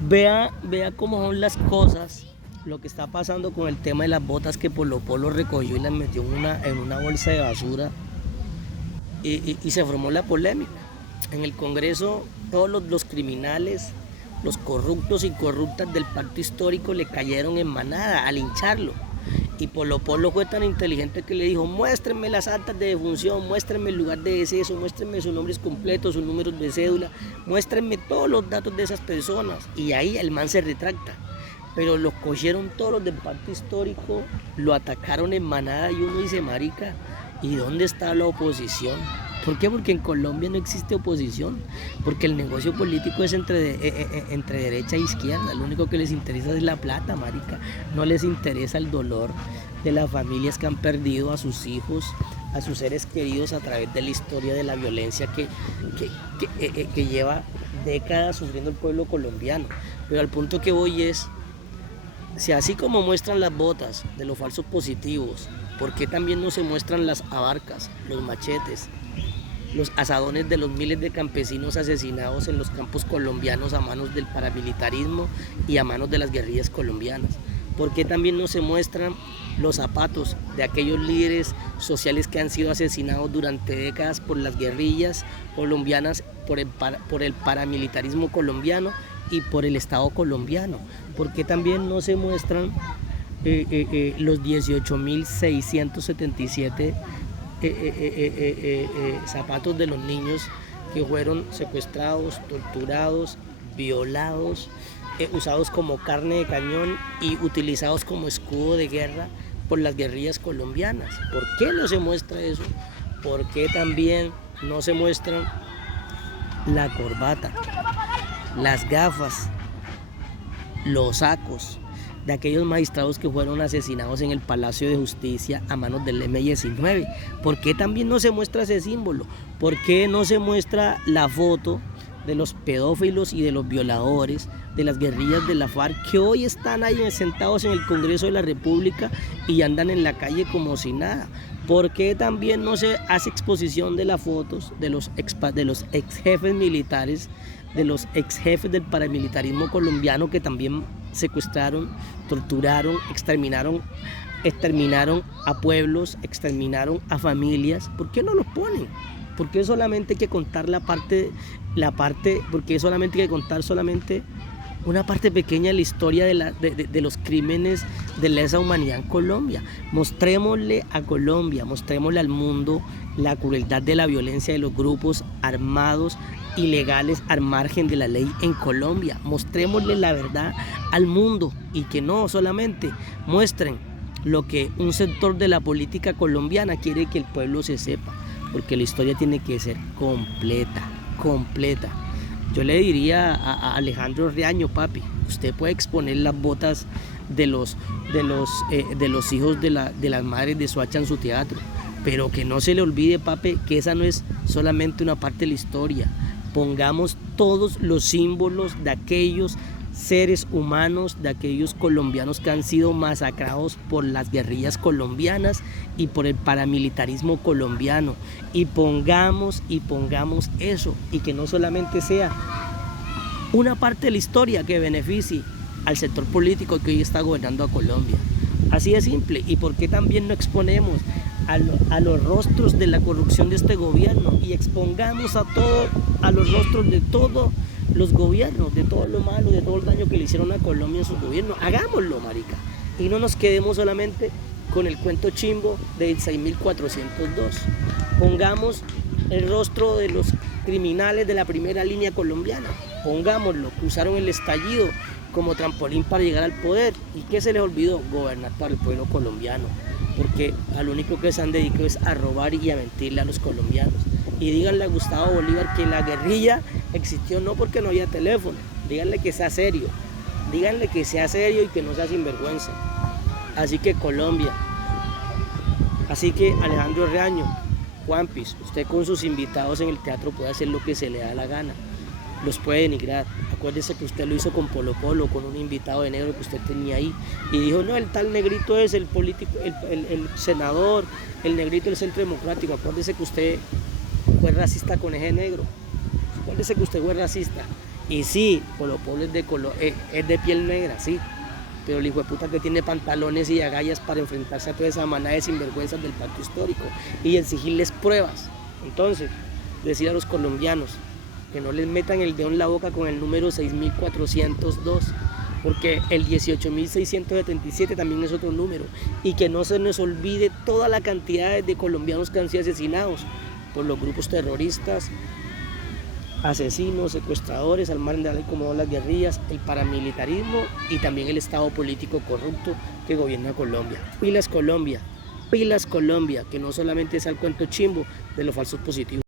Vea cómo son las cosas, lo que está pasando con el tema de las botas que Polo Polo recogió y las metió en una bolsa de basura y se formó la polémica. En el Congreso todos los criminales, los corruptos y corruptas del pacto histórico le cayeron en manada a lincharlo. Y Polo Polo fue tan inteligente que le dijo: muéstrenme las actas de defunción, muéstrenme el lugar de deceso, muéstrenme sus nombres completos, sus números de cédula, muéstrenme todos los datos de esas personas. Y ahí el man se retracta. Pero los cogieron todos los del pacto histórico, lo atacaron en manada y uno dice: marica, ¿y dónde está la oposición? ¿Por qué? Porque en Colombia no existe oposición, porque el negocio político es entre derecha e izquierda. Lo único que les interesa es la plata, marica. No les interesa el dolor de las familias que han perdido a sus hijos, a sus seres queridos a través de la historia de la violencia que lleva décadas sufriendo el pueblo colombiano. Pero al punto que voy es: si así como muestran las botas de los falsos positivos, ¿por qué también no se muestran las abarcas, los machetes, los asadones de los miles de campesinos asesinados en los campos colombianos a manos del paramilitarismo y a manos de las guerrillas colombianas? ¿Por qué también no se muestran los zapatos de aquellos líderes sociales que han sido asesinados durante décadas por las guerrillas colombianas, por el paramilitarismo colombiano y por el Estado colombiano? ¿Por qué también no se muestran los 18.677 zapatos de los niños que fueron secuestrados, torturados, violados, usados como carne de cañón y utilizados como escudo de guerra por las guerrillas colombianas? ¿Por qué no se muestra eso? ¿Por qué también no se muestran la corbata, las gafas, los sacos de aquellos magistrados que fueron asesinados en el Palacio de Justicia a manos del M-19? ¿Por qué también no se muestra ese símbolo? ¿Por qué no se muestra la foto de los pedófilos y de los violadores de las guerrillas de la FARC que hoy están ahí sentados en el Congreso de la República y andan en la calle como si nada? ¿Por qué también no se hace exposición de las fotos de los ex jefes militares, de los ex jefes del paramilitarismo colombiano que también secuestraron, torturaron, exterminaron a pueblos, exterminaron a familias? ¿Por qué no los ponen? ¿Por qué solamente hay que contar por qué solamente hay que contar una parte pequeña de la historia de los crímenes de lesa humanidad en Colombia? Mostrémosle a Colombia, mostrémosle al mundo la crueldad de la violencia de los grupos armados ilegales al margen de la ley en Colombia. Mostrémosle la verdad al mundo y que no solamente muestren lo que un sector de la política colombiana quiere que el pueblo se sepa, porque la historia tiene que ser completa. Yo le diría a Alejandro Riaño: papi, usted puede exponer las botas de los hijos de las madres de Soacha en su teatro, pero que no se le olvide, papi, que esa no es solamente una parte de la historia. Pongamos todos los símbolos de aquellos seres humanos, de aquellos colombianos que han sido masacrados por las guerrillas colombianas y por el paramilitarismo colombiano, y pongamos eso, y que no solamente sea una parte de la historia que beneficie al sector político que hoy está gobernando a Colombia. Así de simple. ¿Y por qué también no exponemos a los rostros de la corrupción de este gobierno y expongamos a los rostros de todos los gobiernos, de todo lo malo, de todo el daño que le hicieron a Colombia en su gobierno? Hagámoslo, marica, y no nos quedemos solamente con el cuento chimbo del 6402. Pongamos el rostro de los criminales de la primera línea colombiana, pongámoslo, que usaron el estallido como trampolín para llegar al poder. ¿Y qué se les olvidó? Gobernar para el pueblo colombiano, porque a lo único que se han dedicado es a robar y a mentirle a los colombianos. Y díganle a Gustavo Bolívar que la guerrilla existió no porque no había teléfono. Díganle que sea serio, y que no sea sinvergüenza. Así que Colombia, Alejandro Riaño, Juanpis, usted con sus invitados en el teatro puede hacer lo que se le da la gana, los puede denigrar. Acuérdese que usted lo hizo con Polo Polo, con un invitado de negro que usted tenía ahí, y dijo: no, el tal negrito es el político, el senador, el negrito del Centro Democrático. Acuérdese que usted fue racista con ese negro, acuérdese que usted fue racista, Y sí, Polo Polo es es de piel negra, sí, pero el hijo de puta que tiene pantalones y agallas para enfrentarse a toda esa manada de sinvergüenzas del pacto histórico y exigirles pruebas. Entonces, decir a los colombianos que no les metan el dedo en la boca con el número 6402, porque el 18.677 también es otro número, y que no se nos olvide toda la cantidad de colombianos que han sido asesinados por los grupos terroristas, asesinos, secuestradores, al margen de la ley como las guerrillas, el paramilitarismo y también el estado político corrupto que gobierna Colombia. Pilas Colombia, que no solamente es el cuento chimbo de los falsos positivos.